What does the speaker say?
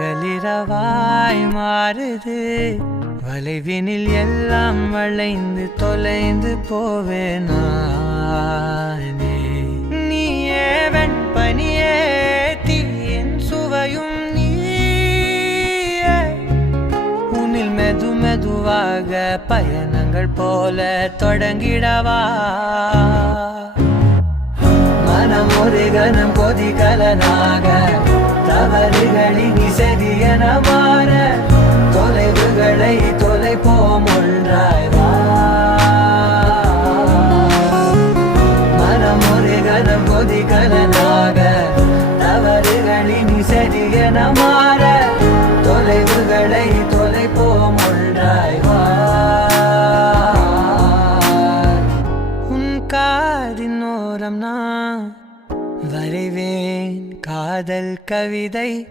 பகலிரவாய் மாறுது, வளைவினில் எல்லாம் வளைந்து தொலைந்து போவேனானே. நீயே வெண்பனியே, தீயின் சுவையும் நீயே. உன்னில் மெது மெதுவாக பயணங்கள் போல தொடங்கிடவா. மனம் ஒரு கணம் கொதிகலனாக, தவறுகளின் இசையென மாற, தொலைவுகளை தொலைப்போம் ஒன்றாய் வா. மனம் ஒரு கணம் கொதிகலனாக, தவறுகளின் இசையென மாற, தொலைவுகளை தொலைப்போம் ஒன்றாய் வா. உன் காதின் ஓரம் நான் வரைவேன் காதல் கவிதை.